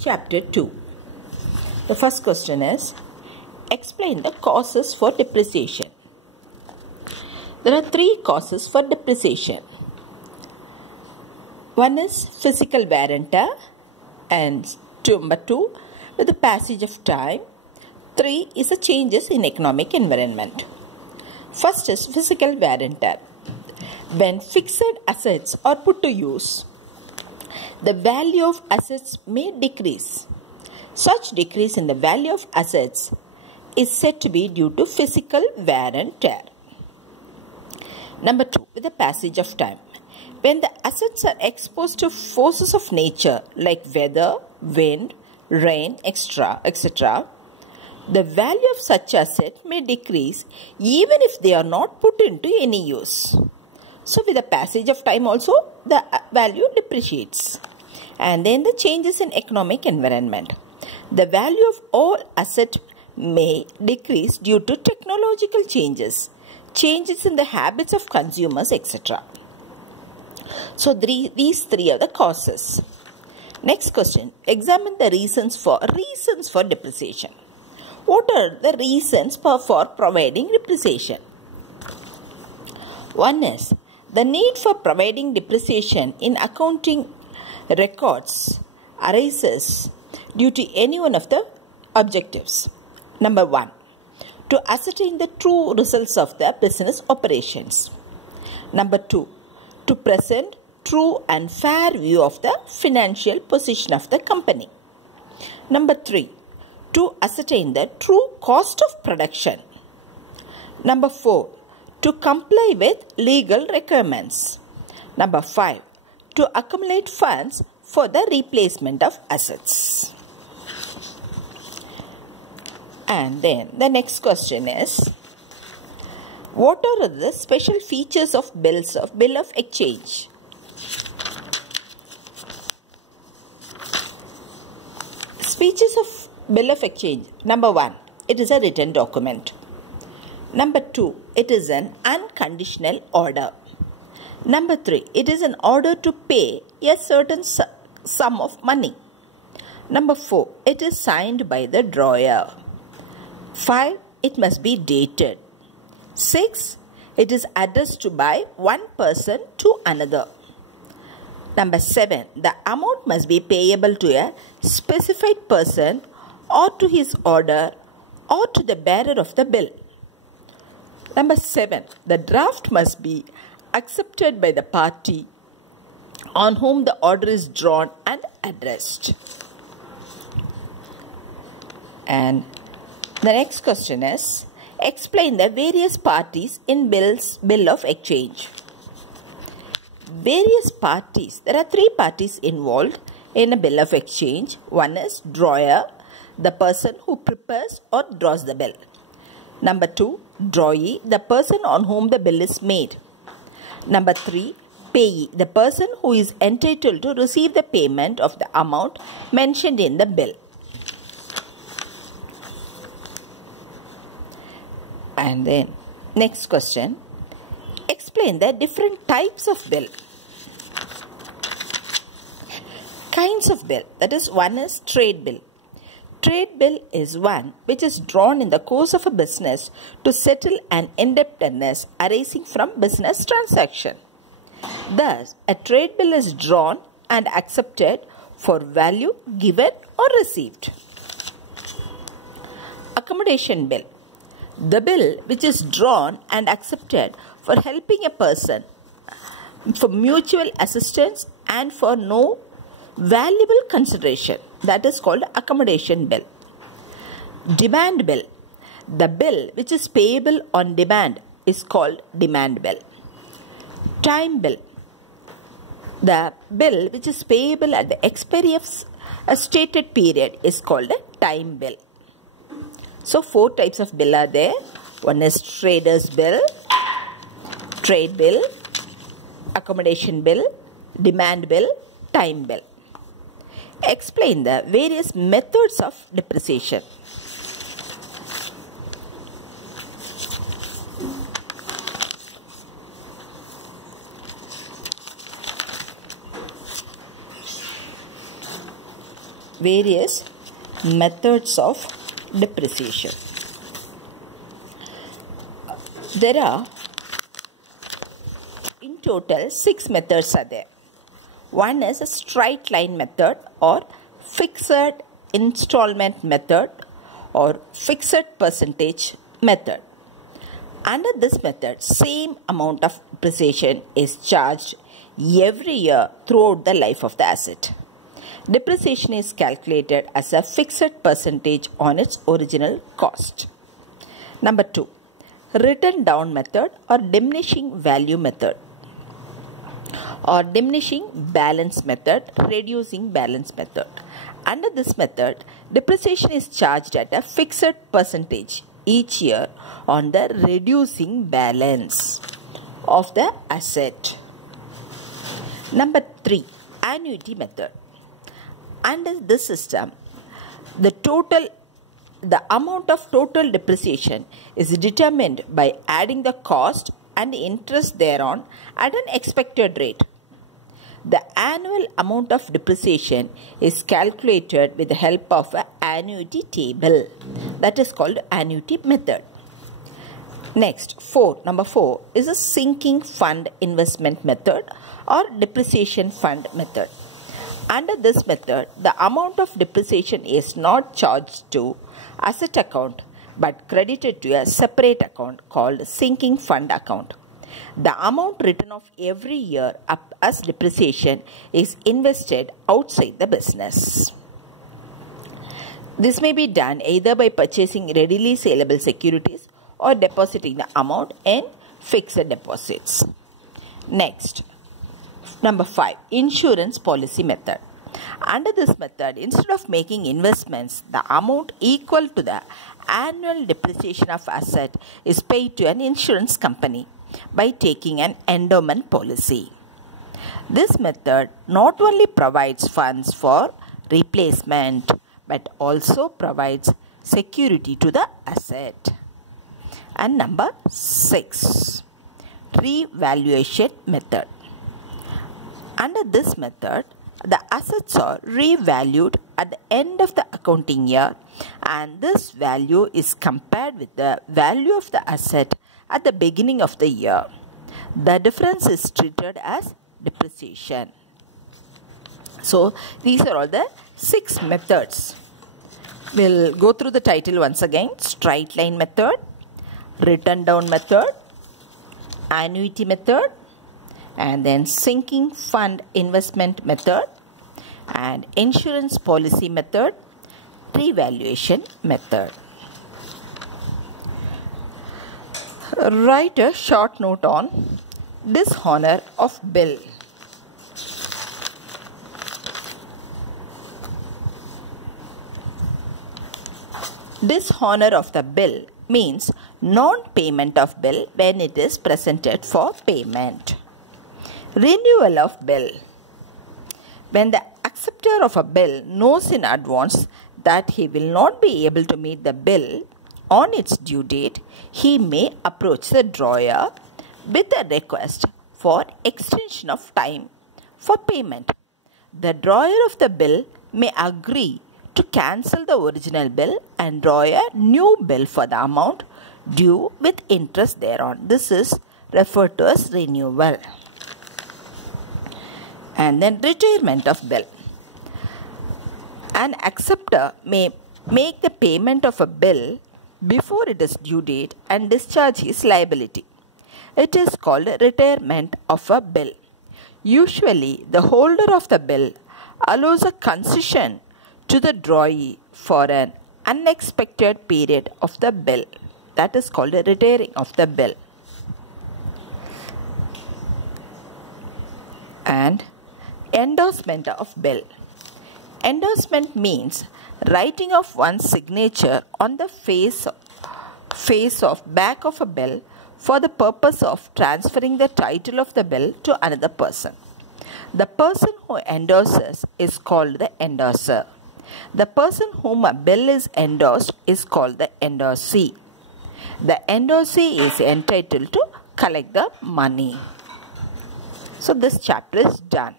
Chapter 2. The first question is, explain the causes for depreciation. There are three causes for depreciation. One is physical wear and tear, and number two, with the passage of time. Three is the changes in economic environment. First is physical wear and tear. When fixed assets are put to use, the value of assets may decrease. Such decrease in the value of assets is said to be due to physical wear and tear. Number two, with the passage of time. When the assets are exposed to forces of nature like weather, wind, rain, etc., the value of such asset may decrease even if they are not put into any use. So with the passage of time also, the value depreciates. And then the changes in economic environment. The value of all assets may decrease due to technological changes, changes in the habits of consumers, etc. So these three are the causes. Next question. Examine the reasons for depreciation. What are the reasons for providing depreciation? One is the need for providing depreciation in accounting records arises due to any one of the objectives. Number one, to ascertain the true results of the business operations. Number two, to present true and fair view of the financial position of the company. Number three, to ascertain the true cost of production. Number four, to comply with legal requirements. Number five, to accumulate funds for the replacement of assets. And then the next question is, what are the special features of bill of exchange? Features of bill of exchange. Number one, it is a written document. Number two, it is an unconditional order. Number three, it is an order to pay a certain sum of money. Number four, it is signed by the drawer. 5, it must be dated. 6, it is addressed to by one person to another. Number 7, the amount must be payable to a specified person or to his order or to the bearer of the bill. Number 7, the draft must be accepted by the party on whom the order is drawn and addressed. And the next question is, explain the various parties in bill of exchange. Various parties. There are three parties involved in a bill of exchange. One is drawer, the person who prepares or draws the bill. Number 2, drawee, the person on whom the bill is made. Number 3, payee, the person who is entitled to receive the payment of the amount mentioned in the bill. And then, next question, explain the different types of bill. Kinds of bill, that is, one is trade bill. Trade bill is one which is drawn in the course of a business to settle an indebtedness arising from business transaction. Thus, a trade bill is drawn and accepted for value given or received. Accommodation bill. The bill which is drawn and accepted for helping a person, for mutual assistance and for no valuable consideration. That is called accommodation bill. Demand bill. The bill which is payable on demand is called demand bill. Time bill. The bill which is payable at the expiry of a stated period is called a time bill. So 4 types of bill are there. One is trader's bill, trade bill, accommodation bill, demand bill, time bill. Explain the various methods of depreciation. various methods of depreciation. There are in total 6 methods are there. One is a straight line method or fixed installment method or fixed percentage method. Under this method, same amount of depreciation is charged every year throughout the life of the asset. Depreciation is calculated as a fixed percentage on its original cost. Number 2, written down method or diminishing value method or diminishing balance method, reducing balance method. Under this method, depreciation is charged at a fixed percentage each year on the reducing balance of the asset. Number 3, annuity method. Under this system, the amount of total depreciation is determined by adding the cost and interest thereon at an expected rate. The annual amount of depreciation is calculated with the help of an annuity table. That is called annuity method. Next, number 4 is a sinking fund investment method or depreciation fund method. Under this method, the amount of depreciation is not charged to asset account but credited to a separate account called sinking fund account. The amount written off every year up as depreciation is invested outside the business. This may be done either by purchasing readily saleable securities or depositing the amount in fixed deposits. Next, number 5, insurance policy method. Under this method, instead of making investments, the amount equal to the annual depreciation of asset is paid to an insurance company by taking an endowment policy. This method not only provides funds for replacement but also provides security to the asset. And number 6, revaluation method. Under this method, the assets are revalued at the end of the accounting year and this value is compared with the value of the asset at the beginning of the year. The difference is treated as depreciation. So, these are all the 6 methods. We'll go through the title once again. Straight line method, written down method, annuity method, and then sinking fund investment method, and insurance policy method, revaluation method. Write a short note on dishonor of bill. Dishonor of the bill means non-payment of bill when it is presented for payment. Renewal of bill. When the acceptor of a bill knows in advance that he will not be able to meet the bill on its due date, he may approach the drawer with a request for extension of time for payment. The drawer of the bill may agree to cancel the original bill and draw a new bill for the amount due with interest thereon. This is referred to as renewal. And then retirement of bill. An acceptor may make the payment of a bill before it is due date and discharge his liability. It is called retirement of a bill. Usually, the holder of the bill allows a concession to the drawee for an unexpected period of the bill. That is called a retiring of the bill. And endorsement of bill. Endorsement means writing of one's signature on the face of back of a bill for the purpose of transferring the title of the bill to another person. The person who endorses is called the endorser. The person whom a bill is endorsed is called the endorsee. The endorsee is entitled to collect the money. So this chapter is done.